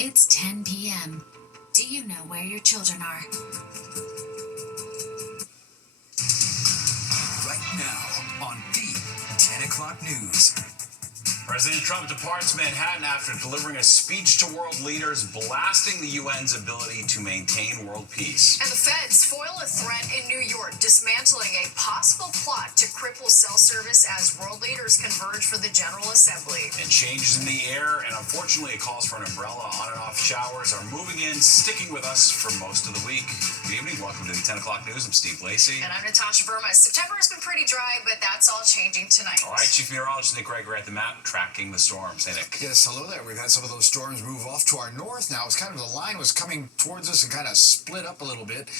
It's 10 p.m. Do you know where your children are? Right now on the 10 o'clock news. President Trump departs Manhattan after delivering a speech to world leaders blasting the UN's ability to maintain world peace. And the feds foil a threat in New York, dismantling a possible plot to cripple cell service as world leaders converge for the General Assembly. And changes in the air, and unfortunately calls for an umbrella. On and off showers are moving in, sticking with us for most of the week. Good evening. Welcome to the 10 o'clock news. I'm Steve Lacey. And I'm Natasha Verma. September has been pretty dry, but that's all changing tonight. All right, Chief Meteorologist Nick Gregory at the map, tracking the storms. Hey, Nick. Yes, hello there. We've had some of those storms move off to our north now. It's kind of the line was coming towards us and kind of split up a little bit.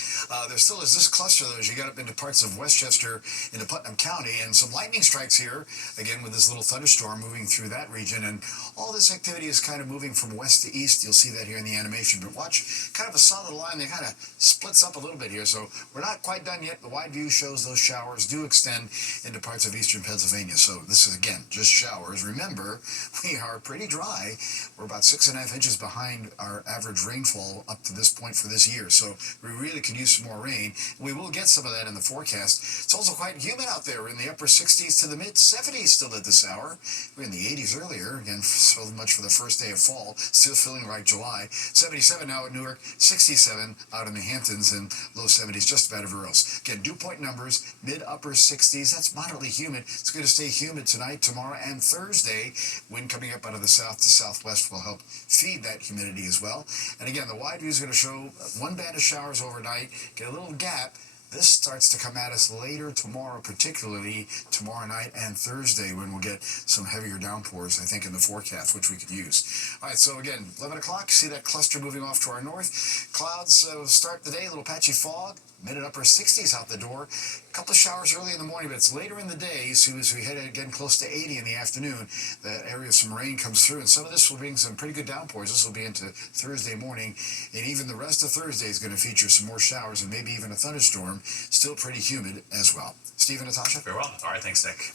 There still is this cluster, though, as you got up into parts of Westchester into Putnam County, and some lightning strikes here, again, with this little thunderstorm moving through that region. And all this activity is kind of moving from west to east. You'll see that here in the animation. But watch, kind of a solid line. They kind of splits up a little bit here. So we're not quite done yet. The wide view shows those showers do extend into parts of eastern Pennsylvania. So this is, again, just showers. Remember, we are pretty dry. We're about 6.5 inches behind our average rainfall up to this point for this year. So we really could use some more rain. We will get some of that in the forecast. It's also quite humid out there. We're in the upper 60s to the mid 70s still at this hour. We were in the 80s earlier. Again, so much for the first day of fall. Still feeling like July. 77 now at Newark, 67 out in the Hamptons, and low 70s just about everywhere else. Again, dew point numbers, mid upper 60s. That's moderately humid. It's going to stay humid tonight, tomorrow, and Thursday. Wind coming up out of the south to southwest will help feed that humidity as well. And again, the wide view is going to show one band of showers overnight, get a little gap. This starts to come at us later tomorrow, particularly tomorrow night and Thursday, when we'll get some heavier downpours, I think, in the forecast, which we could use. All right, so again, 11 o'clock, see that cluster moving off to our north. Clouds start the day, a little patchy fog, mid and upper 60s out the door. A couple of showers early in the morning, but it's later in the day, so as we head again close to 80 in the afternoon, that area of some rain comes through, and some of this will bring some pretty good downpours. This will be into Thursday morning, and even the rest of Thursday is going to feature some more showers and maybe even a thunderstorm. Still pretty humid as well. Steve and Natasha? Very well. All right, thanks, Nick.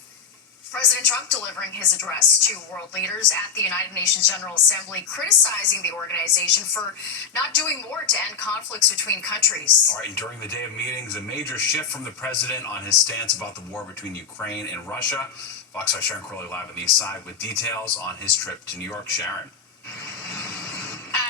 President Trump delivering his address to world leaders at the United Nations General Assembly, criticizing the organization for not doing more to end conflicts between countries. All right, and during the day of meetings, a major shift from the president on his stance about the war between Ukraine and Russia. Fox Star Sharon Crowley live on the East Side with details on his trip to New York. Sharon.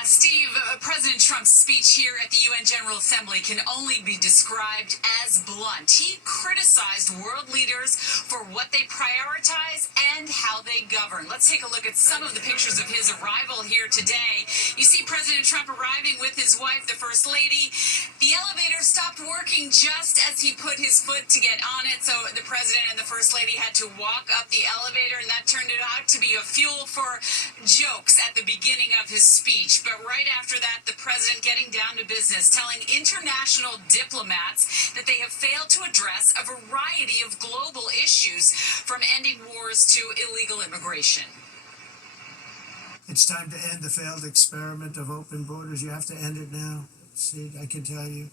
Steve, President Trump's speech here at the UN General Assembly can only be described as blunt. He criticized world leaders for what they prioritize and how they govern. Let's take a look at some of the pictures of his arrival here today. You see President Trump arriving with his wife, the First Lady. The elevator stopped working just as he put his foot to get on it, so the President and the First Lady had to walk up the elevator, and that turned out to be a fuel for jokes at the beginning of his speech. But right after that, the president getting down to business, telling international diplomats that they have failed to address a variety of global issues, from ending wars to illegal immigration. It's time to end the failed experiment of open borders. You have to end it now. See, I can tell you,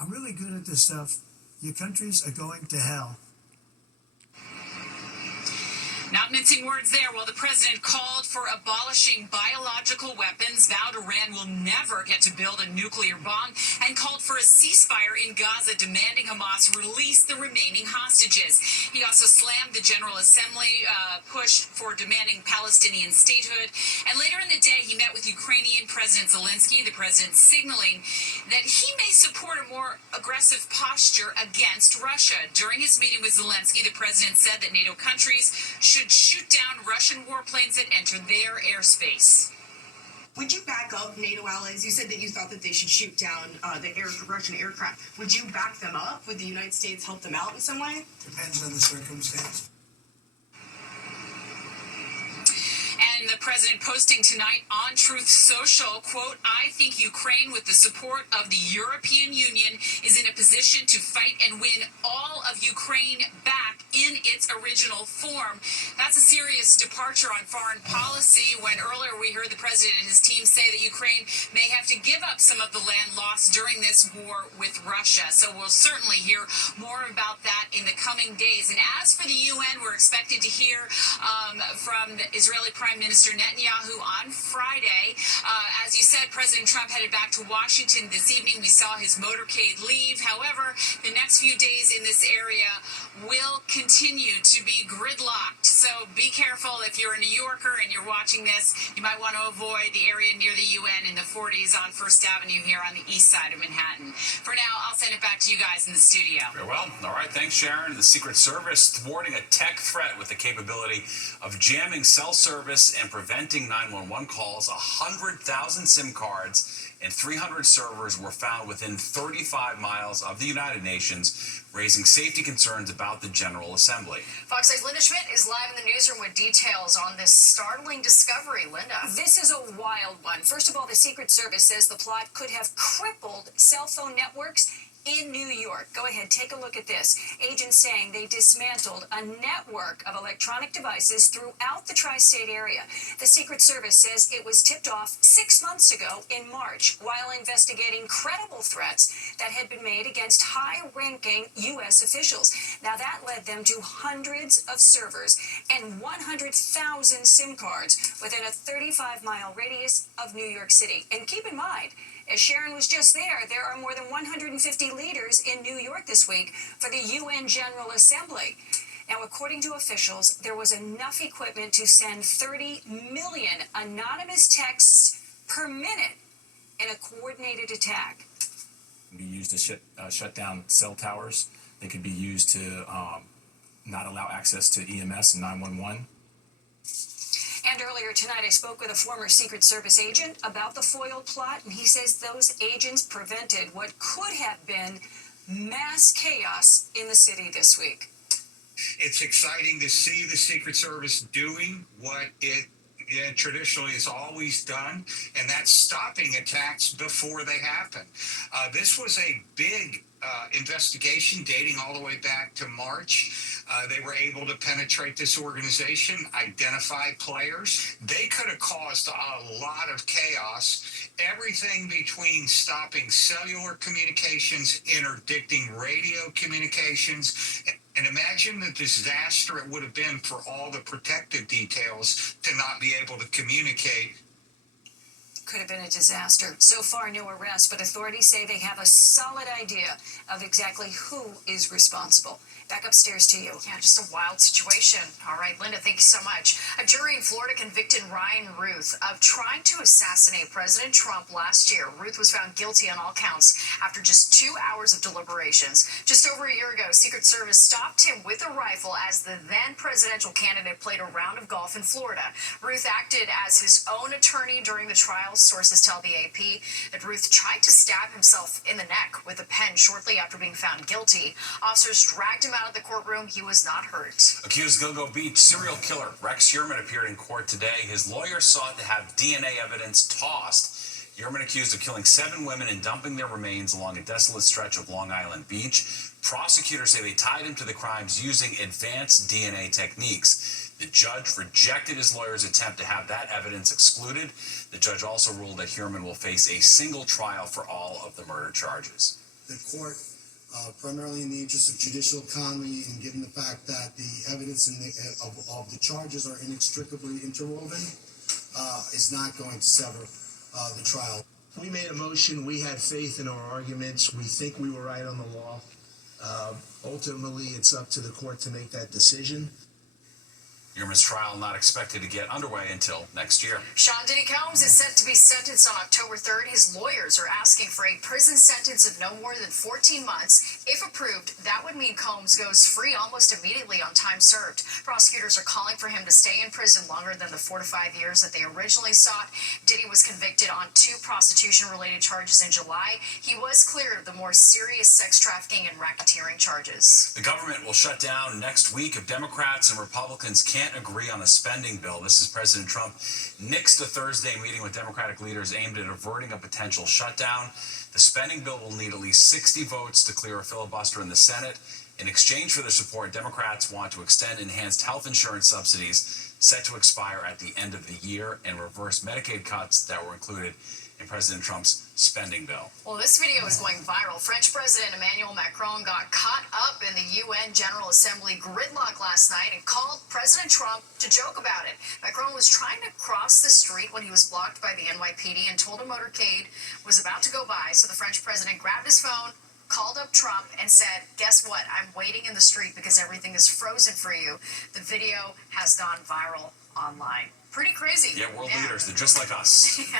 I'm really good at this stuff. Your countries are going to hell. Not mincing words there. While the president called for abolishing biological weapons, vowed Iran will never get to build a nuclear bomb, and called for a ceasefire in Gaza, demanding Hamas release the remaining hostages. He also slammed the General Assembly push for demanding Palestinian statehood. And later in the day, he met with Ukrainian President Zelensky, the president signaling that he may support a more aggressive posture against Russia. During his meeting with Zelensky, the president said that NATO countries should shoot down Russian warplanes that enter their airspace. Would you back up NATO allies? You said that you thought that they should shoot down the Russian aircraft. Would you back them up? Would the United States help them out in some way? Depends on the circumstance. And the president posting tonight on Truth Social, quote, "I think Ukraine, with the support of the European Union, is in a position to fight and win all of Ukraine back in its original form." That's a serious departure on foreign policy, when earlier we heard the president and his team say that Ukraine may have to give up some of the land lost during this war with Russia. So we'll certainly hear more about that in the coming days. And as for the UN, we're expected to hear from the Israeli Prime Minister Minister Netanyahu on Friday. As you said, President Trump headed back to Washington this evening. We saw his motorcade leave. However, the next few days in this area will continue to be gridlocked. So be careful if you're a New Yorker and you're watching this. You might want to avoid the area near the UN in the 40s on First Avenue here on the east side of Manhattan. For now, I'll send it back to you guys in the studio. Very well. All right. Thanks, Sharon. The Secret Service thwarting a tech threat with the capability of jamming cell service and preventing 911 calls. 100,000 SIM cards and 300 servers were found within 35 miles of the United Nations, raising safety concerns about the General Assembly. Fox 8's Linda Schmidt is live in the newsroom with details on this startling discovery. Linda. This is a wild one. First of all, the Secret Service says the plot could have crippled cell phone networks in New York. Go ahead, take a look at this. Agents saying they dismantled a network of electronic devices throughout the tri-state area. The Secret Service says it was tipped off 6 months ago in March while investigating credible threats that had been made against high-ranking U.S. officials. Now, that led them to hundreds of servers and 100,000 SIM cards within a 35-mile radius of New York City. And keep in mind, as Sharon was just there are more than 150 leaders in New York this week for the UN General Assembly. Now, according to officials, there was enough equipment to send 30 million anonymous texts per minute in a coordinated attack. Be used to shut down cell towers. They could be used to not allow access to EMS and 911. And earlier tonight, I spoke with a former Secret Service agent about the foil plot, and he says those agents prevented what could have been mass chaos in the city this week. It's exciting to see the Secret Service doing what it traditionally has always done, and that's stopping attacks before they happen. This was a big investigation dating all the way back to March. They were able to penetrate this organization, identify players. They could have caused a lot of chaos. Everything between stopping cellular communications, interdicting radio communications, and imagine the disaster it would have been for all the protective details to not be able to communicate. Could have been a disaster. So far, no arrests, but authorities say they have a solid idea of exactly who is responsible. Back upstairs to you. Yeah, just a wild situation. All right, Linda, thank you so much. A jury in Florida convicted Ryan Ruth of trying to assassinate President Trump last year. Ruth was found guilty on all counts after just 2 hours of deliberations. Just over a year ago, Secret Service stopped him with a rifle as the then presidential candidate played a round of golf in Florida. Ruth acted as his own attorney during the trial. Sources tell the AP that Ruth tried to stab himself in the neck with a pen shortly after being found guilty. Officers dragged him out of the courtroom. He was not hurt. Accused Gilgo Beach serial killer Rex Heuermann appeared in court today. His lawyer sought to have DNA evidence tossed. Heuermann accused of killing 7 women and dumping their remains along a desolate stretch of Long Island Beach. Prosecutors say they tied him to the crimes using advanced DNA techniques. The judge rejected his lawyer's attempt to have that evidence excluded. The judge also ruled that Heuermann will face a single trial for all of the murder charges. The court, primarily in the interest of judicial economy and given the fact that the evidence of the charges are inextricably interwoven, is not going to sever the trial. We made a motion. We had faith in our arguments. We think we were right on the law. Ultimately, it's up to the court to make that decision. Heuermann's trial not expected to get underway until next year. Sean Diddy Combs is set to be sentenced on October 3rd. His lawyers are asking for a prison sentence of no more than 14 months. If approved, that would mean Combs goes free almost immediately on time served. Prosecutors are calling for him to stay in prison longer than the 4 to 5 years that they originally sought. Diddy was convicted on 2 prostitution-related charges in July. He was cleared of the more serious sex trafficking and racketeering charges. The government will shut down next week if Democrats and Republicans can't agree on a spending bill. This is President Trump nixed a Thursday meeting with Democratic leaders aimed at averting a potential shutdown. The spending bill will need at least 60 votes to clear a filibuster in the Senate. In exchange for their support, Democrats want to extend enhanced health insurance subsidies set to expire at the end of the year and reverse Medicaid cuts that were included in President Trump's spending bill. Well, this video is going viral. French President Emmanuel Macron got caught up in the UN General Assembly gridlock last night and called President Trump to joke about it. Macron was trying to cross the street when he was blocked by the NYPD and told a motorcade was about to go by. So the French president grabbed his phone, called up Trump, and said, "Guess what? I'm waiting in the street because everything is frozen for you." The video has gone viral online. Pretty crazy. Yeah, world leaders. They're just like us. Yeah.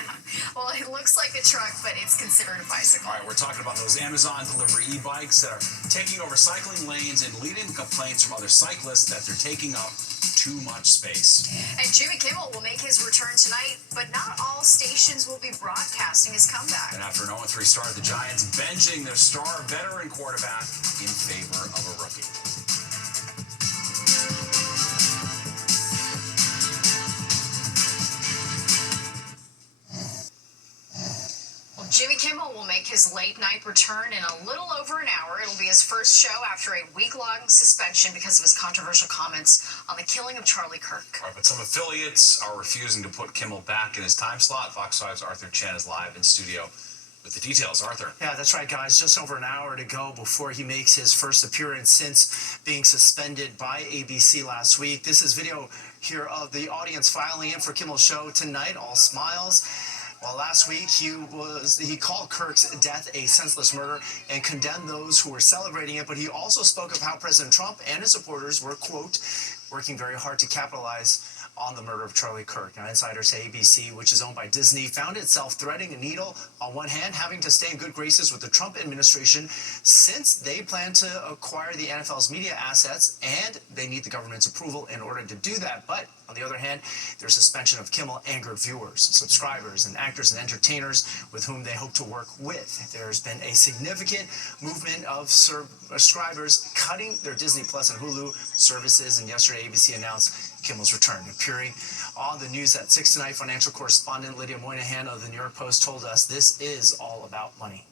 Well, it looks like a truck, but it's considered a bicycle. All right, we're talking about those Amazon delivery e-bikes that are taking over cycling lanes and leading to complaints from other cyclists that they're taking up too much space. And Jimmy Kimmel will make his return tonight, but not all stations will be broadcasting his comeback. And after an 0-3 start, the Giants benching their star veteran quarterback in favor of a rookie. Jimmy Kimmel will make his late-night return in a little over an hour. It'll be his first show after a week-long suspension because of his controversial comments on the killing of Charlie Kirk. All right, but some affiliates are refusing to put Kimmel back in his time slot. Fox 5's Arthur Chen is live in studio with the details. Arthur. Yeah, that's right, guys. Just over an hour to go before he makes his first appearance since being suspended by ABC last week. This is video here of the audience filing in for Kimmel's show tonight. All smiles. Well, last week he called Kirk's death a senseless murder and condemned those who were celebrating it, but he also spoke of how President Trump and his supporters were, quote, working very hard to capitalize on the murder of Charlie Kirk. Now, insiders say ABC, which is owned by Disney, found itself threading a needle. On one hand, having to stay in good graces with the Trump administration since they plan to acquire the NFL's media assets, and they need the government's approval in order to do that. But on the other hand, their suspension of Kimmel angered viewers, subscribers, and actors and entertainers with whom they hope to work with. There's been a significant movement of subscribers cutting their Disney Plus and Hulu services, and yesterday ABC announced Kimmel's return. Appearing on the news at 6 tonight, financial correspondent Lydia Moynihan of the New York Post told us this is all about money.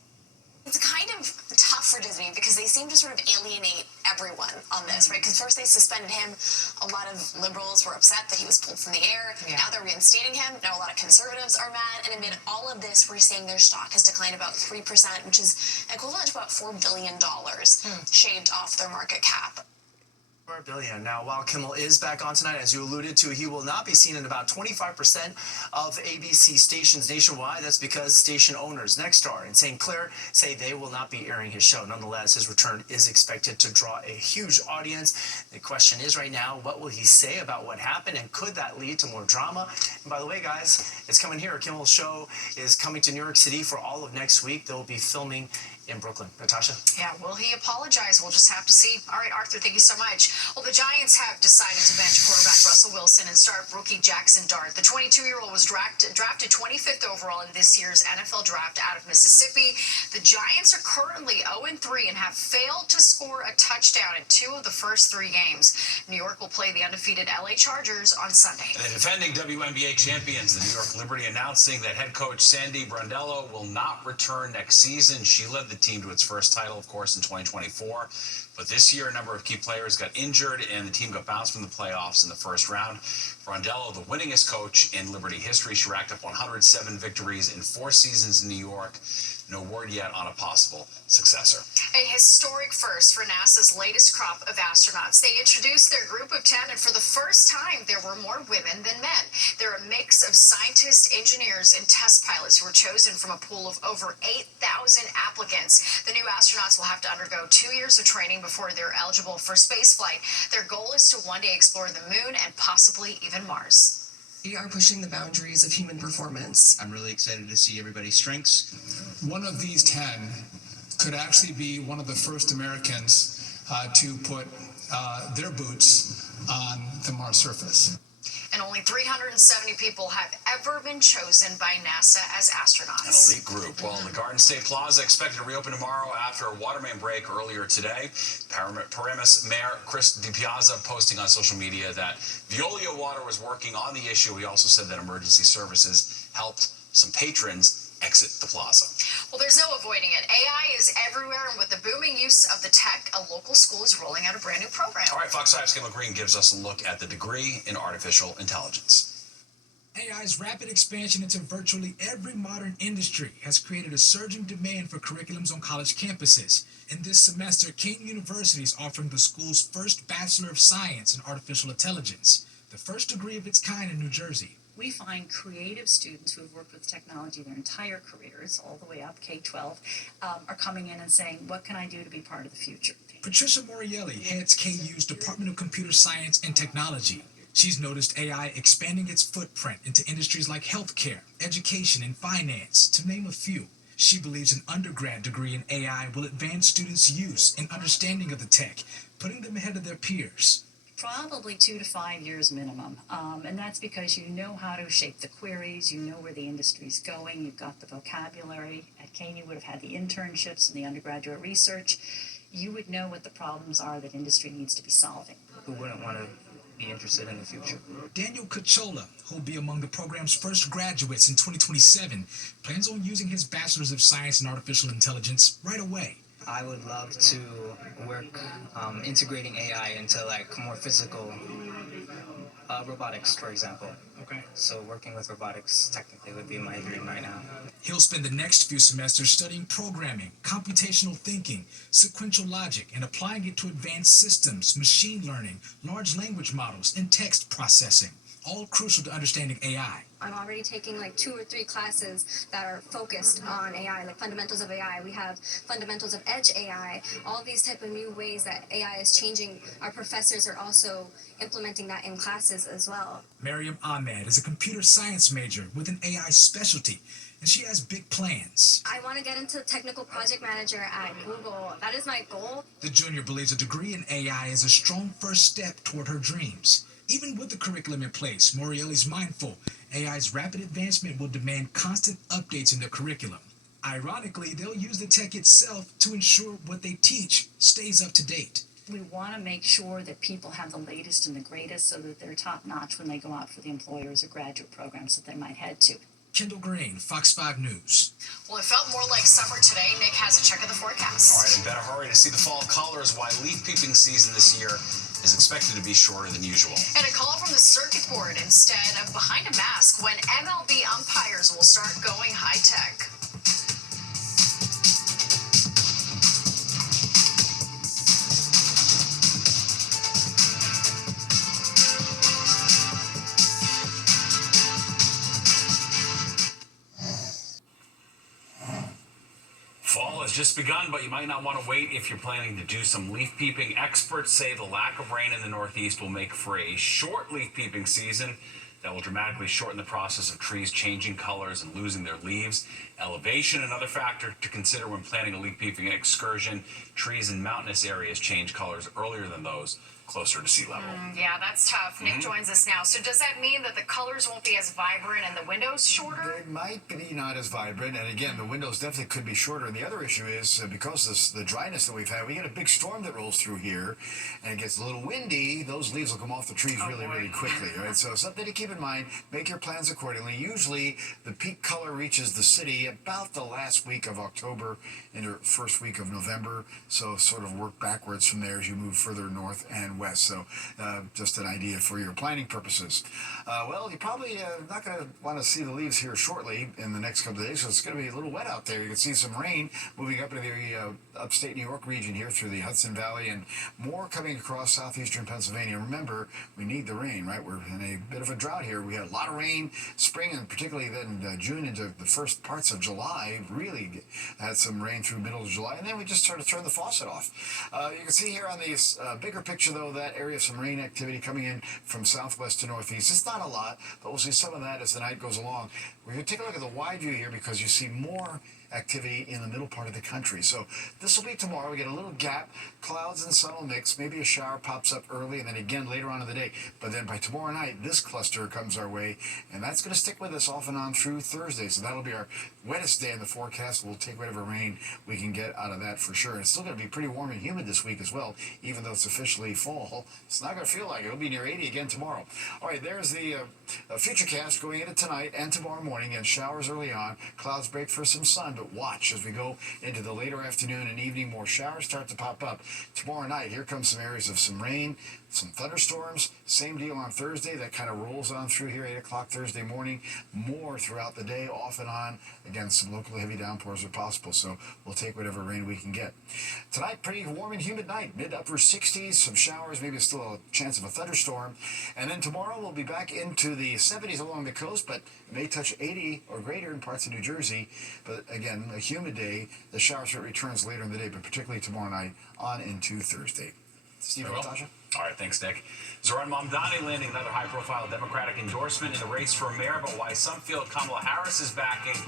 It's kind of tough for Disney because they seem to sort of alienate everyone on this, right? Because first they suspended him. A lot of liberals were upset that he was pulled from the air. Yeah. Now they're reinstating him. Now a lot of conservatives are mad. And amid all of this, we're seeing their stock has declined about 3%, which is equivalent to about $4 billion shaved off their market cap. $4 billion. Now, while Kimmel is back on tonight, as you alluded to, he will not be seen in about 25% of ABC stations nationwide. That's because station owners Nexstar and St. Clair say they will not be airing his show. Nonetheless, his return is expected to draw a huge audience. The question is right now, what will he say about what happened, and could that lead to more drama? And by the way, guys, it's coming here. Kimmel's show is coming to New York City for all of next week. They'll be filming in Brooklyn. Natasha? Yeah, will he apologize? We'll just have to see. All right, Arthur, thank you so much. Well, the Giants have decided to bench quarterback Russell Wilson and start rookie Jackson Dart. The 22-year-old was drafted 25th overall in this year's NFL draft out of Mississippi. The Giants are currently 0-3 and have failed to score a touchdown in 2 of the first 3 games. New York will play the undefeated LA Chargers on Sunday. And the defending WNBA champions, the New York Liberty, announcing that head coach Sandy Brondello will not return next season. She led the team to its first title, of course, in 2024. But this year, a number of key players got injured, and the team got bounced from the playoffs in the first round. Brondello, the winningest coach in Liberty history, she racked up 107 victories in 4 seasons in New York. No word yet on a possible successor. A historic first for NASA's latest crop of astronauts. They introduced their group of 10, and for the first time, there were more women than men. They're a mix of scientists, engineers, and test pilots who were chosen from a pool of over 8,000 applicants. The new astronauts will have to undergo 2 years of training before they're eligible for spaceflight. Their goal is to one day explore the moon and possibly even Mars. We are pushing the boundaries of human performance. I'm really excited to see everybody's strengths. One of these 10 could actually be one of the first Americans to put their boots on the Mars surface. And only 370 people have ever been chosen by NASA as astronauts. An elite group. Well, the Garden State Plaza expected to reopen tomorrow after a water main break earlier today. Paramus Mayor Chris DiPiazza posting on social media that Veolia Water was working on the issue. He also said that emergency services helped some patrons exit the plaza. Well, there's no avoiding it. AI is everywhere, and with the booming use of the tech, a local school is rolling out a brand new program. All right, Fox 5's Kim Green gives us a look at the degree in artificial intelligence. AI's rapid expansion into virtually every modern industry has created a surging demand for curriculums on college campuses. In this semester, Kean University is offering the school's first Bachelor of Science in Artificial Intelligence, the first degree of its kind in New Jersey. We find creative students who have worked with technology their entire careers, all the way up K-12, are coming in and saying, what can I do to be part of the future? Patricia Morielli heads KU's Department of Computer Science and Technology. She's noticed AI expanding its footprint into industries like healthcare, education, and finance, to name a few. She believes an undergrad degree in AI will advance students' use and understanding of the tech, putting them ahead of their peers. Probably 2 to 5 years minimum, and that's because you know how to shape the queries, you know where the industry's going, you've got the vocabulary. At Kean, you would have had the internships and the undergraduate research. You would know what the problems are that industry needs to be solving. Who wouldn't want to be interested in the future? Daniel Cachola, who'll be among the program's first graduates in 2027, plans on using his Bachelor's of Science in Artificial Intelligence right away. I would love to work integrating AI into like more physical robotics, for example. Okay. So working with robotics technically would be my dream right now. He'll spend the next few semesters studying programming, computational thinking, sequential logic, and applying it to advanced systems, machine learning, large language models, and text processing, all crucial to understanding AI. I'm already taking like 2 or 3 classes that are focused on AI, like fundamentals of AI. We have fundamentals of edge AI, all these type of new ways that AI is changing. Our professors are also implementing that in classes as well. Mariam Ahmed is a computer science major with an AI specialty, and she has big plans. I want to get into technical project manager at Google. That is my goal. The junior believes a degree in AI is a strong first step toward her dreams. Even with the curriculum in place, Morielli's mindful AI's rapid advancement will demand constant updates in their curriculum. Ironically, they'll use the tech itself to ensure what they teach stays up to date. We want to make sure that people have the latest and the greatest so that they're top-notch when they go out for the employers or graduate programs that they might head to. Kendall Green, Fox 5 News. Well, it felt more like summer today. Nick has a check of the forecast. All right, in better hurry to see the fall colors, why leaf peeping season this year is expected to be shorter than usual. And a call from the circuit board instead of behind a mask when MLB umpires will start going high-tech. Fall has just begun, but you might not want to wait if you're planning to do some leaf peeping. Experts say the lack of rain in the Northeast will make for a short leaf peeping season that will dramatically shorten the process of trees changing colors and losing their leaves. Elevation, another factor to consider when planning a leaf peeping excursion. Trees in mountainous areas change colors earlier than those closer to sea level. Yeah, that's tough. Nick joins us now. So does that mean that the colors won't be as vibrant and the windows shorter? They might be not as vibrant, and again, the windows definitely could be shorter. And the other issue is because of the dryness that we've had, we get a big storm that rolls through here, and it gets a little windy. Those leaves will come off the trees really quickly, right? So something to keep in mind. Make your plans accordingly. Usually, the peak color reaches the city about the last week of October into first week of November. So sort of work backwards from there as you move further north and west. So just an idea for your planning purposes. Well, you're probably not going to want to see the leaves here shortly in the next couple of days, so it's going to be a little wet out there. You can see some rain moving up into the upstate New York region here through the Hudson Valley, and more coming across southeastern Pennsylvania. Remember, we need the rain, right? We're in a bit of a drought here. We had a lot of rain spring, and particularly then June into the first parts of July. Really had some rain through middle of July, and then we just sort of turned the faucet off. You can see here on this bigger picture, though, that area of some rain activity coming in from southwest to northeast. It's not a lot, but we'll see some of that as the night goes along. We're going to take a look at the wide view here because you see more activity in the middle part of the country. So this will be tomorrow. We get a little gap. Clouds and sun will mix. Maybe a shower pops up early and then again later on in the day. But then by tomorrow night, this cluster comes our way, and that's going to stick with us off and on through Thursday. So that'll be our wettest day in the forecast. We'll take whatever rain we can get out of that for sure. And it's still going to be pretty warm and humid this week as well, even though it's officially fall. It's not going to feel like it. It'll be near 80 again tomorrow. All right, there's the Futurecast going into tonight and tomorrow morning. morning and showers early on. Clouds break for some sun, but watch as we go into the later afternoon and evening. More showers start to pop up. Tomorrow night, here comes some areas of some rain, some thunderstorms. Same deal on Thursday. That kind of rolls on through here, 8 o'clock Thursday morning. More throughout the day, off and on. Again, some local heavy downpours are possible, so we'll take whatever rain we can get. Tonight, pretty warm and humid night. Mid-upper 60s, some showers, maybe still a chance of a thunderstorm. And then tomorrow, we'll be back into the 70s along the coast, but may touch 80 or greater in parts of New Jersey. But again, a humid day. The shower threat returns later in the day, but particularly tomorrow night on into Thursday. Steve, Natasha? All right, thanks, Nick. Zoran Mamdani landing another high-profile Democratic endorsement in the race for mayor, but why some feel Kamala Harris's backing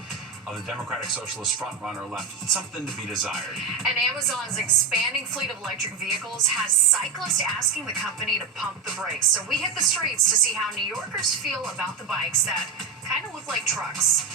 of the Democratic Socialist frontrunner left something to be desired. And Amazon's expanding fleet of electric vehicles has cyclists asking the company to pump the brakes. So we hit the streets to see how New Yorkers feel about the bikes that kind of look like trucks.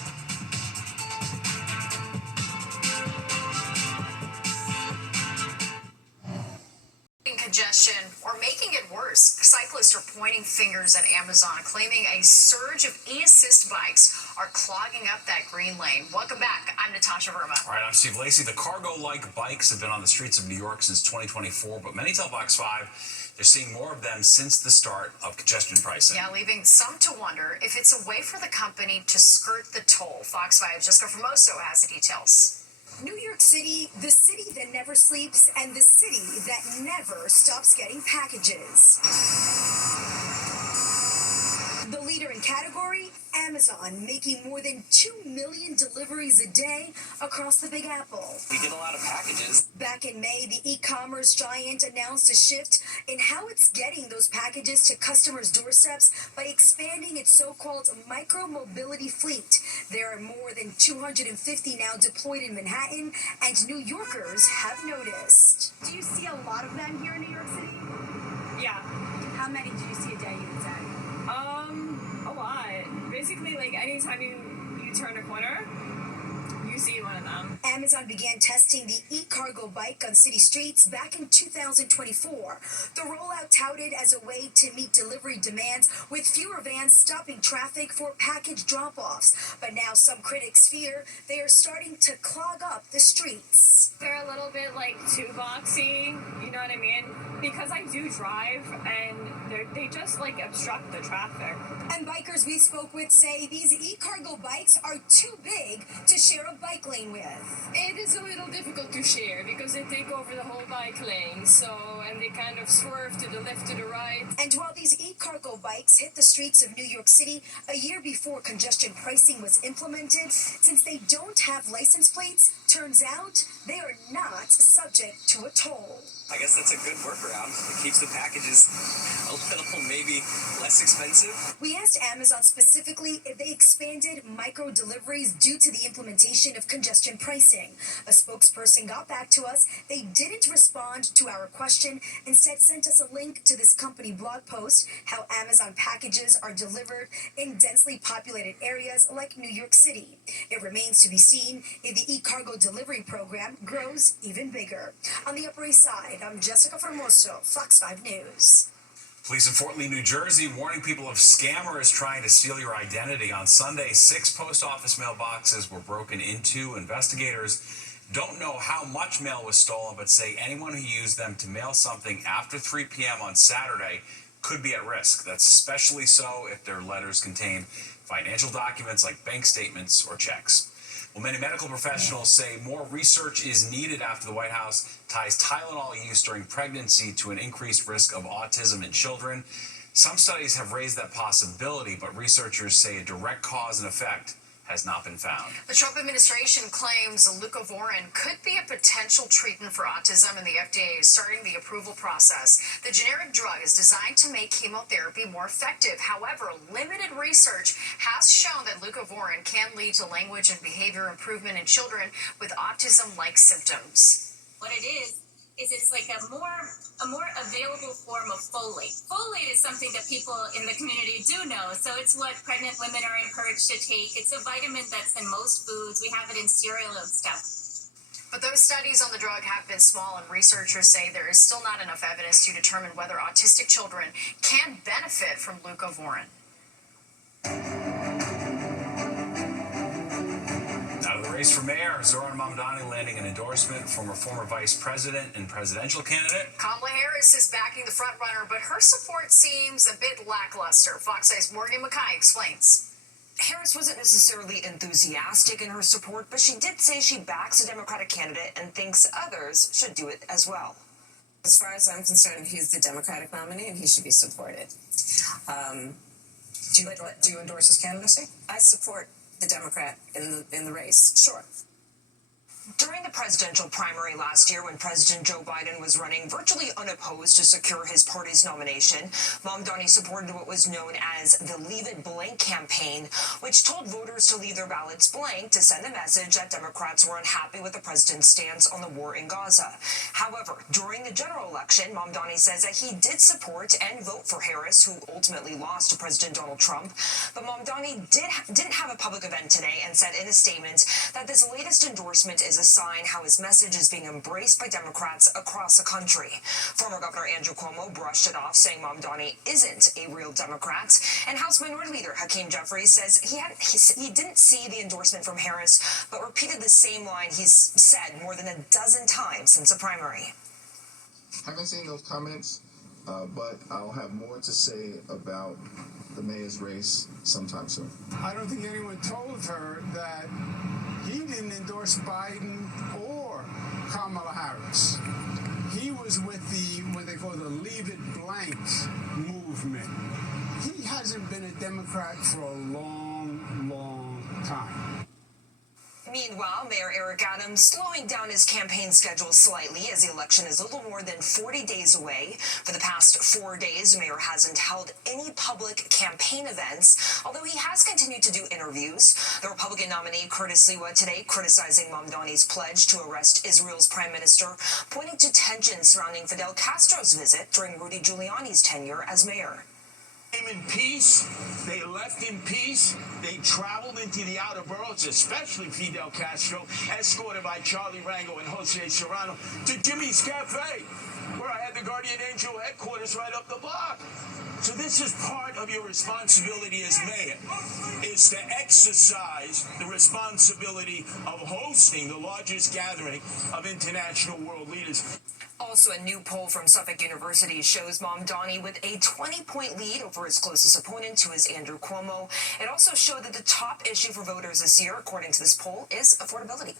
Congestion or making it worse. Cyclists are pointing fingers at Amazon, claiming a surge of e-assist bikes are clogging up that green lane. Welcome back. I'm Natasha Verma. All right, I'm Steve Lacey. The cargo-like bikes have been on the streets of New York since 2024, but many tell Fox 5 they're seeing more of them since the start of congestion pricing. Yeah, leaving some to wonder if it's a way for the company to skirt the toll. Fox 5's Jessica Formoso has the details. New York City, the city that never sleeps and the city that never stops getting packages. The leader in category, Amazon, making more than 2 million deliveries a day across the Big Apple. We get a lot of packages. Back in May, the e-commerce giant announced a shift in how it's getting those packages to customers' doorsteps by expanding its so-called micro-mobility fleet. There are more than 250 now deployed in Manhattan, and New Yorkers have noticed. Do you see a lot of them here in New York City? Yeah. How many do you see a day, you would say? A lot. Basically, like, anytime you turn a corner, you see one of them. Amazon began testing the e-cargo bike on city streets back in 2024. The rollout touted as a way to meet delivery demands with fewer vans stopping traffic for package drop-offs. But now some critics fear they are starting to clog up the streets. They're a little bit, like, too boxy, you know what I mean? Because I do drive, and they just, like, obstruct the traffic. And bikers we spoke with say these e-cargo bikes are too big to share a bike lane with. It is a little difficult to share because they take over the whole bike lane, and they kind of swerve to the left, to the right. And while these e-cargo bikes hit the streets of New York City a year before congestion pricing was implemented, since they don't have license plates, turns out they are not subject to a toll. I guess that's a good workaround. It keeps the packages a little maybe less expensive. We asked Amazon specifically if they expanded micro deliveries due to the implementation of congestion pricing. A spokesperson got back to us. They didn't respond to our question, instead sent us a link to this company blog post, how Amazon packages are delivered in densely populated areas like New York City. It remains to be seen if the e-cargo delivery program grows even bigger. On the Upper East Side, I'm Jessica Formoso, Fox 5 News. Police in Fort Lee, New Jersey, warning people of scammers trying to steal your identity. On Sunday, 6 post office mailboxes were broken into. Investigators don't know how much mail was stolen, but say anyone who used them to mail something after 3 p.m. on Saturday could be at risk. That's especially so if their letters contain financial documents like bank statements or checks. Well, many medical professionals say more research is needed after the White House ties Tylenol use during pregnancy to an increased risk of autism in children. Some studies have raised that possibility, but researchers say a direct cause and effect has not been found. The Trump administration claims leucovorin could be a potential treatment for autism, and the FDA is starting the approval process. The generic drug is designed to make chemotherapy more effective. However, limited research has shown that leucovorin can lead to language and behavior improvement in children with autism-like symptoms. What it is it's like a more available form of folate. Folate is something that people in the community do know, so it's what pregnant women are encouraged to take. It's a vitamin that's in most foods. We have it in cereal and stuff. But those studies on the drug have been small, and researchers say there is still not enough evidence to determine whether autistic children can benefit from leucovorin. race for mayor, Zohran Mamdani landing an endorsement from her former vice president and presidential candidate. Kamala Harris is backing the frontrunner, but her support seems a bit lackluster. Fox 8's Morgan Mackay explains. Harris wasn't necessarily enthusiastic in her support, but she did say she backs a Democratic candidate and thinks others should do it as well. As far as I'm concerned, he's the Democratic nominee and he should be supported. Do you endorse his candidacy? I support the Democrat in the race. Sure. During the presidential primary last year, when President Joe Biden was running virtually unopposed to secure his party's nomination, Mamdani supported what was known as the Leave It Blank campaign, which told voters to leave their ballots blank to send a message that Democrats were unhappy with the president's stance on the war in Gaza. However, during the general election, Mamdani says that he did support and vote for Harris, who ultimately lost to President Donald Trump. But Mamdani didn't have a public event today and said in a statement that this latest endorsement is a sign how his message is being embraced by Democrats across the country. Former Governor Andrew Cuomo brushed it off, saying Mamdani isn't a real Democrat. And House Minority Leader Hakeem Jeffries says he didn't see the endorsement from Harris, but repeated the same line he's said more than a dozen times since the primary. I haven't seen those comments, but I'll have more to say about the mayor's race sometime soon. I don't think anyone told her that he didn't endorse Biden or Kamala Harris. He was with what they call the Leave It Blank movement. He hasn't been a Democrat for a long, long time. Meanwhile, Mayor Eric Adams slowing down his campaign schedule slightly as the election is a little more than 40 days away. For the past 4 days, Mayor hasn't held any public campaign events, although he has continued to do interviews. The Republican nominee Curtis Lewa today criticizing Mamdani's pledge to arrest Israel's prime minister, pointing to tensions surrounding Fidel Castro's visit during Rudy Giuliani's tenure as mayor. Came in peace, they left in peace, they traveled into the outer boroughs, especially Fidel Castro, escorted by Charlie Rango and Jose Serrano, to Jimmy's Cafe, where I had the Guardian Angel headquarters right up the block. So this is part of your responsibility as mayor, is to exercise the responsibility of hosting the largest gathering of international world leaders. Also, a new poll from Suffolk University shows Mamdani with a 20-point lead over his closest opponent, who is Andrew Cuomo. It also showed that the top issue for voters this year, according to this poll, is affordability.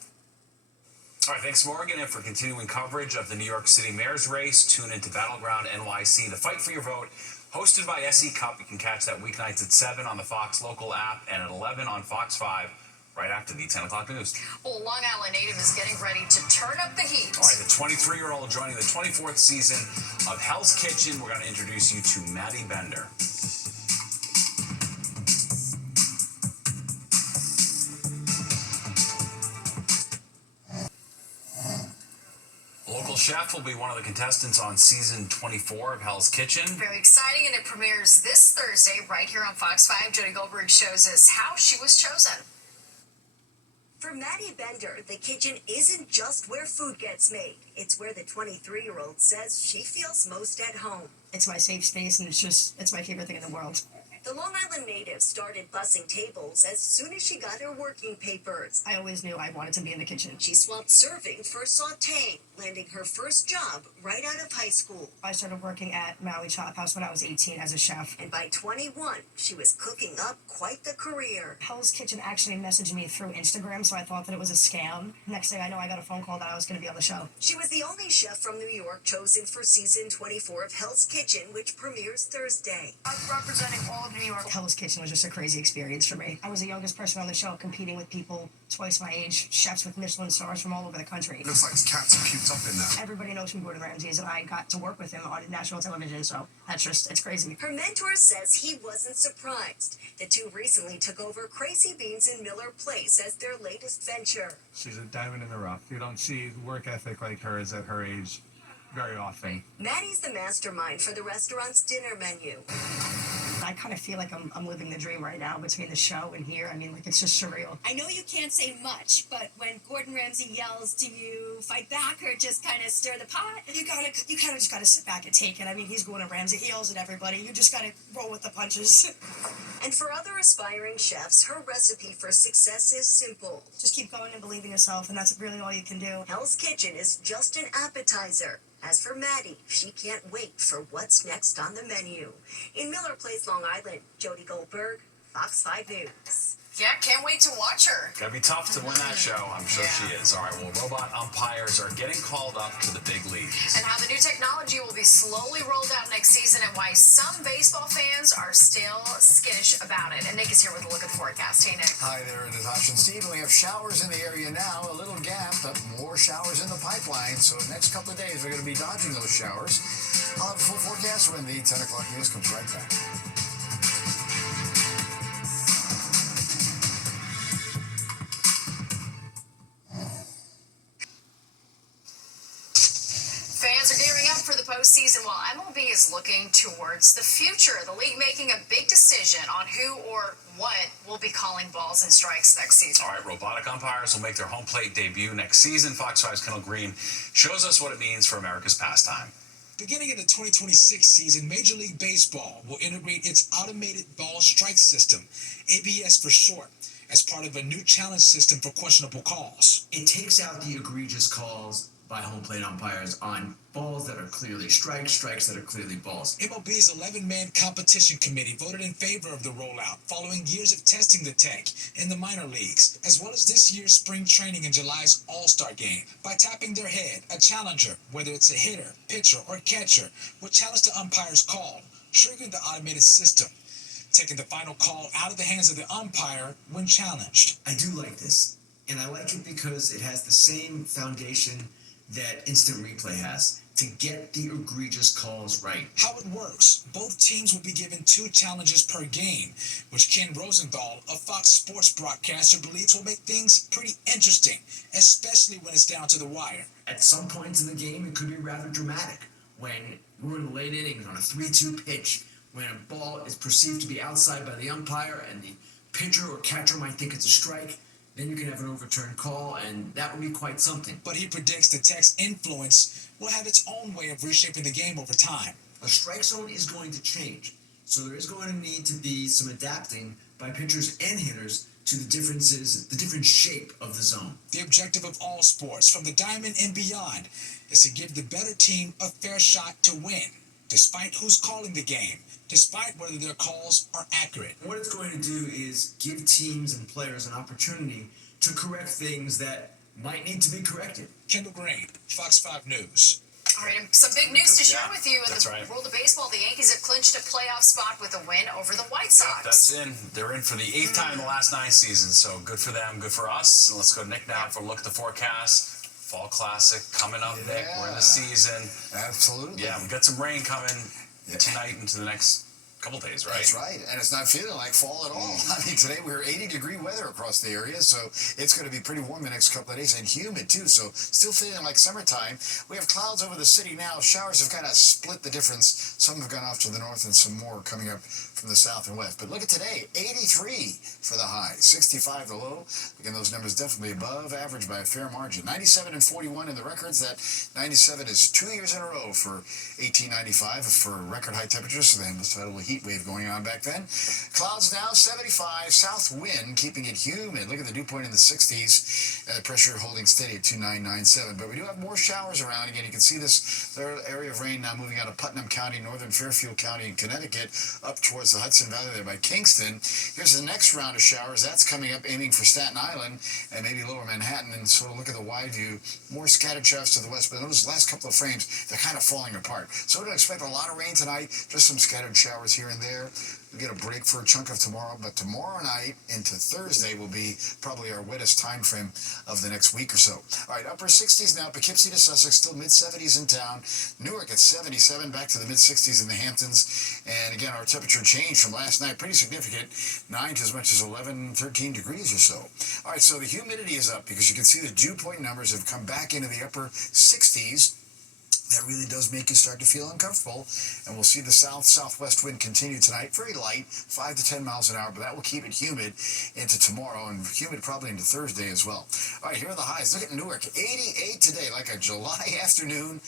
All right, thanks, Morgan. And for continuing coverage of the New York City mayor's race, tune into Battleground NYC, the fight for your vote, hosted by SE Cup. You can catch that weeknights at 7 on the Fox local app and at 11 on Fox 5. Right after the 10 o'clock news. Well, Long Island native is getting ready to turn up the heat. All right, the 23-year-old joining the 24th season of Hell's Kitchen. We're going to introduce you to Maddie Bender. A local chef will be one of the contestants on season 24 of Hell's Kitchen. Very exciting, and it premieres this Thursday right here on Fox 5. Jody Goldberg shows us how she was chosen. For Maddie Bender, the kitchen isn't just where food gets made. It's where the 23-year-old says she feels most at home. It's my safe space, and it's my favorite thing in the world. The Long Island native started bussing tables as soon as she got her working papers. I always knew I wanted to be in the kitchen. She swapped serving for sautéing, landing her first job right out of high school. I started working at Maui Chop House when I was 18 as a chef. And by 21, she was cooking up quite the career. Hell's Kitchen actually messaged me through Instagram, so I thought that it was a scam. Next thing I know, I got a phone call that I was going to be on the show. She was the only chef from New York chosen for season 24 of Hell's Kitchen, which premieres Thursday. I'm representing all of New York. Hell's Kitchen was just a crazy experience for me. I was the youngest person on the show, competing with people twice my age, chefs with Michelin stars from all over the country. Looks like cats are cubed up in there. Everybody knows who Gordon Ramsay is, and I got to work with him on national television, so it's crazy. Her mentor says he wasn't surprised. The two recently took over Crazy Beans in Miller Place as their latest venture. She's a diamond in the rough. You don't see work ethic like hers at her age very often. Maddie's the mastermind for the restaurant's dinner menu. I kind of feel like I'm living the dream right now between the show and here. I mean, like, it's just surreal. I know you can't say much, but when Gordon Ramsay yells, do you fight back or just kind of stir the pot? You kind of just gotta sit back and take it. I mean, he's Gordon Ramsay. He yells at everybody. You just gotta roll with the punches. And for other aspiring chefs, her recipe for success is simple. Just keep going and believe in yourself, and that's really all you can do. Hell's Kitchen is just an appetizer. As for Maddie, she can't wait for what's next on the menu. In Miller Place, Long Island, Jody Goldberg, Fox 5 News. Yeah, can't wait to watch her. Gotta be tough to win that show. I'm sure she is. All right, well, robot umpires are getting called up to the big leagues. And how the new technology will be slowly rolled out next season and why some baseball fans are still skittish about it. And Nick is here with a look at the forecast. Hey, Nick. Hi there, Natasha and Steve. We have showers in the area now, a little gap, but more showers in the pipeline. So the next couple of days, we're going to be dodging those showers. I'll have a full forecast when the 10 o'clock news comes right back. Fans are gearing up for the postseason while MLB is looking towards the future. The league making a big decision on who or what will be calling balls and strikes next season. All right, robotic umpires will make their home plate debut next season. Fox 5's Kendall Green shows us what it means for America's pastime. Beginning in the 2026 season, Major League Baseball will integrate its automated ball strike system, ABS for short, as part of a new challenge system for questionable calls. It takes out the egregious calls by home plate umpires on balls that are clearly strikes that are clearly balls. MLB's 11-man competition committee voted in favor of the rollout following years of testing the tech in the minor leagues, as well as this year's spring training and July's All-Star game. By tapping their head, a challenger, whether it's a hitter, pitcher, or catcher, will challenge the umpire's call, triggering the automated system, taking the final call out of the hands of the umpire when challenged. I do like this, and I like it because it has the same foundation that instant replay has to get the egregious calls right. How it works: both teams will be given 2 challenges per game, which Ken Rosenthal, a Fox Sports broadcaster, believes will make things pretty interesting, especially when it's down to the wire. At some points in the game, it could be rather dramatic. When we're in the late innings on a 3-2 pitch, when a ball is perceived to be outside by the umpire and the pitcher or catcher might think it's a strike, then you can have an overturned call, and that would be quite something. But he predicts the tech's influence will have its own way of reshaping the game over time. A strike zone is going to change, so there is going to need to be some adapting by pitchers and hitters to the differences, the different shape of the zone. The objective of all sports, from the diamond and beyond, is to give the better team a fair shot to win, despite who's calling the game, despite whether their calls are accurate. What it's going to do is give teams and players an opportunity to correct things that might need to be corrected. Kendall Green, Fox 5 News. All right, and some big news to share with you in the world of baseball. The Yankees have clinched a playoff spot with a win over the White Sox. That's in. They're in for the 8th time in the last 9 seasons, so good for them, good for us. And let's go to Nick now for a look at the forecast. Fall Classic coming up, Nick. We're in the season. Absolutely. Yeah, we've got some rain coming tonight into the next couple days, right? That's right, and it's not feeling like fall at all. I mean, today we're 80-degree weather across the area, so it's going to be pretty warm the next couple of days, and humid too, so still feeling like summertime. We have clouds over the city now. Showers have kind of split the difference. Some have gone off to the north, and some more coming up from the south and west. But look at today, 83 for the high, 65 the low. Again, those numbers definitely above average by a fair margin. 97 and 41 in the records. That 97 is 2 years in a row for 1895 for record high temperatures, so they have this total heat wave going on back then. Clouds now 75, south wind keeping it humid. Look at the dew point in the 60s, and the pressure holding steady at 2997. But we do have more showers around. Again, you can see this area of rain now moving out of Putnam County, northern Fairfield County, and Connecticut up towards the Hudson Valley there by Kingston. Here's the next round of showers. That's coming up, aiming for Staten Island and maybe lower Manhattan. And sort of look at the wide view. More scattered showers to the west. But notice the last couple of frames, they're kind of falling apart. So we don't expect a lot of rain tonight. Just some scattered showers here and there. We get a break for a chunk of tomorrow, but tomorrow night into Thursday will be probably our wettest time frame of the next week or so. All right, upper 60s now, Poughkeepsie to Sussex, still mid-70s in town. Newark at 77, back to the mid-60s in the Hamptons. And again, our temperature change from last night, pretty significant, 9 to as much as 11, 13 degrees or so. All right, so the humidity is up because you can see the dew point numbers have come back into the upper 60s. that really does make you start to feel uncomfortable. And we'll see the southwest wind continue tonight. Very light, 5 to 10 miles an hour, but that will keep it humid into tomorrow and humid probably into Thursday as well. All right, here are the highs. Look at Newark, 88 today, like a July afternoon.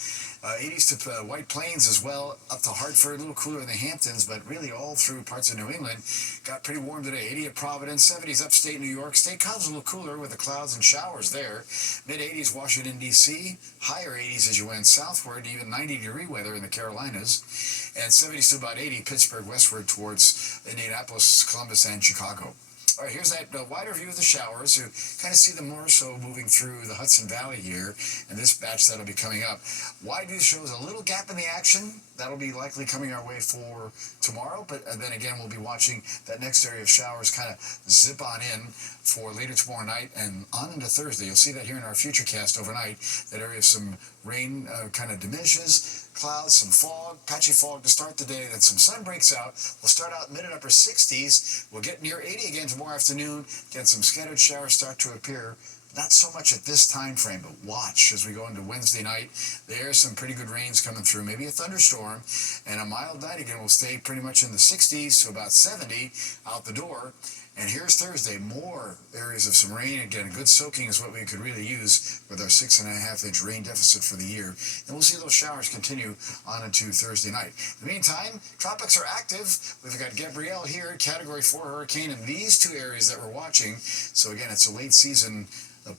80s to White Plains as well, up to Hartford, a little cooler in the Hamptons, but really all through parts of New England. Got pretty warm today. 80 at Providence, 70s upstate New York. State College a little cooler with the clouds and showers there. Mid-80s Washington, D.C. Higher 80s as you went southward, even 90-degree weather in the Carolinas. And 70s to about 80 Pittsburgh westward towards Indianapolis, Columbus, and Chicago. All right, here's that wider view of the showers. You kind of see them more so moving through the Hudson Valley here, and this batch that'll be coming up. Wide view shows a little gap in the action. That'll be likely coming our way for tomorrow, but then again, we'll be watching that next area of showers kind of zip on in for later tomorrow night and on into Thursday. You'll see that here in our futurecast overnight. That area of some rain kind of diminishes, clouds, some fog, patchy fog to start the day, then some sun breaks out. We'll start out mid and upper 60s. We'll get near 80 again tomorrow afternoon. Again, some scattered showers start to appear. Not so much at this time frame, but watch as we go into Wednesday night. There's some pretty good rains coming through, maybe a thunderstorm, and a mild night again will stay pretty much in the 60s to about 70 out the door. And here's Thursday, more areas of some rain. Again, good soaking is what we could really use with our 6.5-inch rain deficit for the year. And we'll see those showers continue on into Thursday night. In the meantime, tropics are active. We've got Gabrielle here, Category 4 hurricane in these two areas that we're watching. So again, it's a late season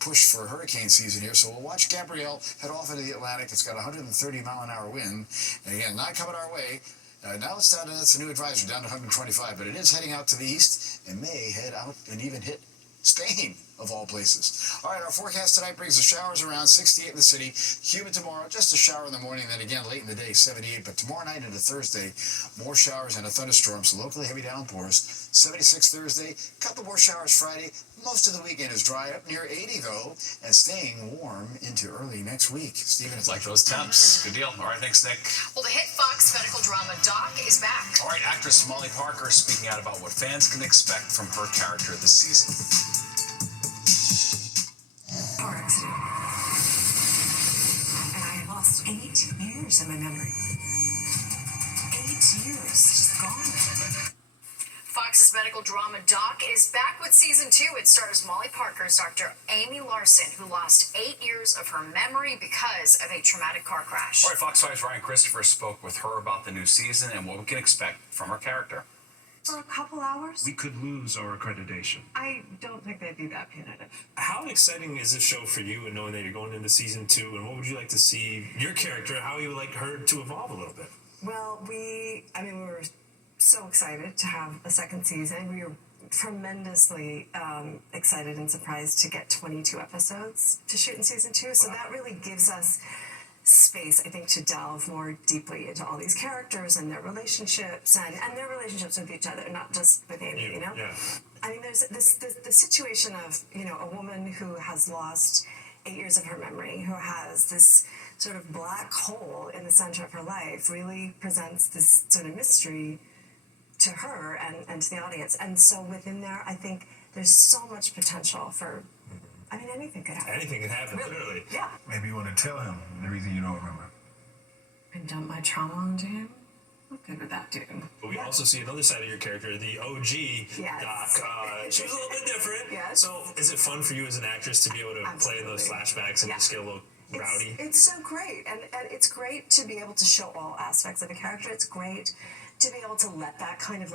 push for hurricane season here. So we'll watch Gabrielle head off into the Atlantic. It's got 130-mile-an-hour wind. And again, not coming our way. Now it's down to, that's a new advisory, down to 125, but it is heading out to the east and may head out and even hit Spain, of all places. All right, our forecast tonight brings the showers around 68 in the city. Humid tomorrow, just a shower in the morning, then again late in the day, 78. But tomorrow night into Thursday, more showers and a thunderstorm, so locally heavy downpours. 76 Thursday, a couple more showers Friday. Most of the weekend is dry, up near 80 though, and staying warm into early next week. Stephen, it's like those temps. Good deal. All right, thanks, Nick. Well, the hit Fox medical drama Doc is back. All right, actress Molly Parker speaking out about what fans can expect from her character this season. Car accident. And I lost 8 years in my memory. 8 years just gone. Fox's medical drama Doc is back with season 2. It stars Molly Parker's Dr. Amy Larson, who lost 8 years of her memory because of a traumatic car crash. All right, Fox 5's Ryan Christopher spoke with her about the new season and what we can expect from her character. For a couple hours? We could lose our accreditation. I don't think they'd be that punitive. How exciting is this show for you and knowing that you're going into season 2? And what would you like to see your character, how you would like her to evolve a little bit? Well, we were so excited to have a second season. We were tremendously excited and surprised to get 22 episodes to shoot in season 2. So that really gives us space, I think, to delve more deeply into all these characters and their relationships and their relationships with each other, not just with Amy, you know? Yeah. I mean, there's the situation of, a woman who has lost 8 years of her memory, who has this sort of black hole in the center of her life, really presents this sort of mystery to her and to the audience. And so within there, I think there's so much potential for, anything could happen. Anything could happen, literally. Yeah. Maybe you want to tell him the reason you don't remember. And dump my trauma onto him? What good would that do? But we also see another side of your character, the OG Doc. She was a little bit different. Yes. So is it fun for you as an actress to be able to play in those flashbacks and just get a little rowdy? It's so great. And it's great to be able to show all aspects of a character. It's great to be able to let that kind of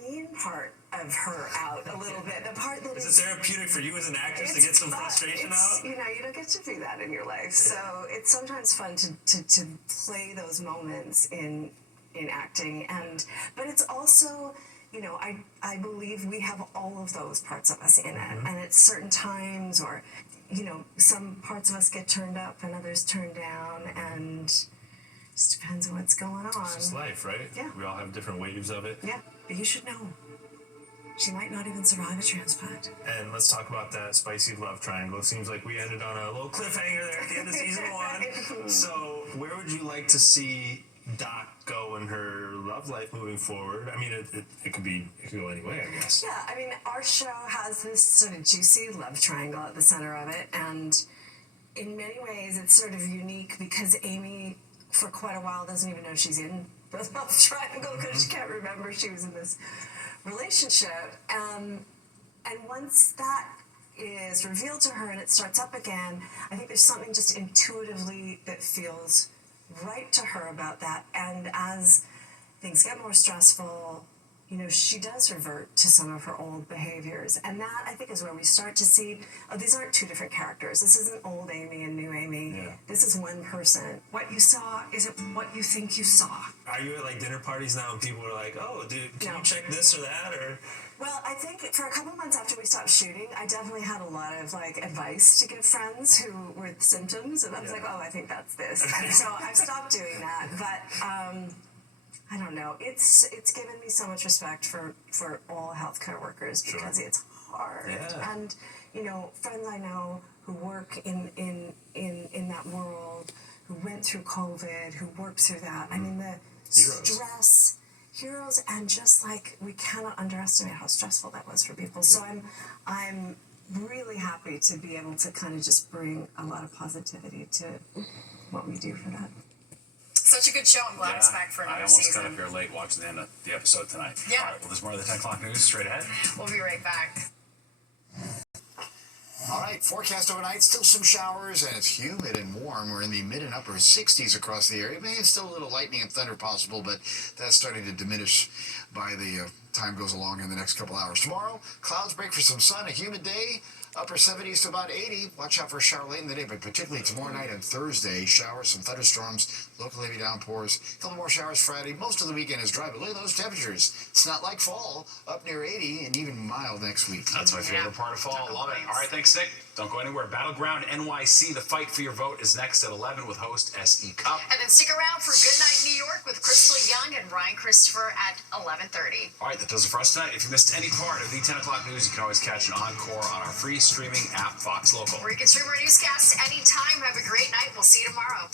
mean part of her out a little bit. The part that is it therapeutic for you as an actress to get some frustration out? You don't get to do that in your life. So it's sometimes fun to play those moments in acting, but it's also, I believe we have all of those parts of us in it, and at certain times, or some parts of us get turned up and others turned down, and it just depends on what's going on. It's just life, right? Yeah. We all have different waves of it. Yeah, but you should know, she might not even survive a transplant. And let's talk about that spicy love triangle. It seems like we ended on a little cliffhanger there at the end of season 1. So where would you like to see Doc go in her love life moving forward? It could go any way, I guess. Yeah, our show has this sort of juicy love triangle at the center of it, and in many ways it's sort of unique because Amy for quite a while doesn't even know she's in the love triangle because she can't remember she was in this relationship. And once that is revealed to her and it starts up again, I think there's something just intuitively that feels right to her about that. And as things get more stressful, you know, she does revert to some of her old behaviors. And that, I think, is where we start to see, oh, these aren't two different characters. This isn't old Amy and new Amy. Yeah. This is one person. What you saw isn't what you think you saw. Are you at like dinner parties now and people are like, oh, dude, can you check this or that? Or well, I think for a couple months after we stopped shooting, I definitely had a lot of like advice to give friends who were with symptoms, and I was like, oh, I think that's this. And so I've stopped doing that. But I don't know. It's given me so much respect for all healthcare workers because it's hard. Yeah. And you know, friends I know who work in that world, who went through COVID, who worked through that. I mean, the stress. Heroes, and just like we cannot underestimate how stressful that was for people. So I'm really happy to be able to kind of just bring a lot of positivity to what we do for that. Such a good show. I'm glad it's back for another season. I almost got up here late watching the end of the episode tonight. Yeah. All right, well, there's more of the 10 o'clock news straight ahead. We'll be right back. All right, forecast overnight, still some showers, and it's humid and warm. We're in the mid and upper 60s across the area. Maybe still a little lightning and thunder possible, but that's starting to diminish by the time goes along in the next couple hours. Tomorrow, clouds break for some sun, a humid day, upper 70s to about 80. Watch out for a shower late in the day, but particularly tomorrow night and Thursday, showers, some thunderstorms, local heavy downpours, a couple more showers Friday. Most of the weekend is dry, but look at those temperatures. It's not like fall, up near 80 and even mild next week. That's my favorite part of fall. Love it. All right, thanks, Nick. Don't go anywhere. Battleground NYC, the fight for your vote is next at 11 with host S.E. Cup. And then stick around for Good Night New York with Crystal Young and Ryan Christopher at 11:30. All right, that does it for us tonight. If you missed any part of the 10 o'clock news, you can always catch an encore on our free streaming app, Fox Local. Where you can stream our newscasts anytime. Have a great night. We'll see you tomorrow.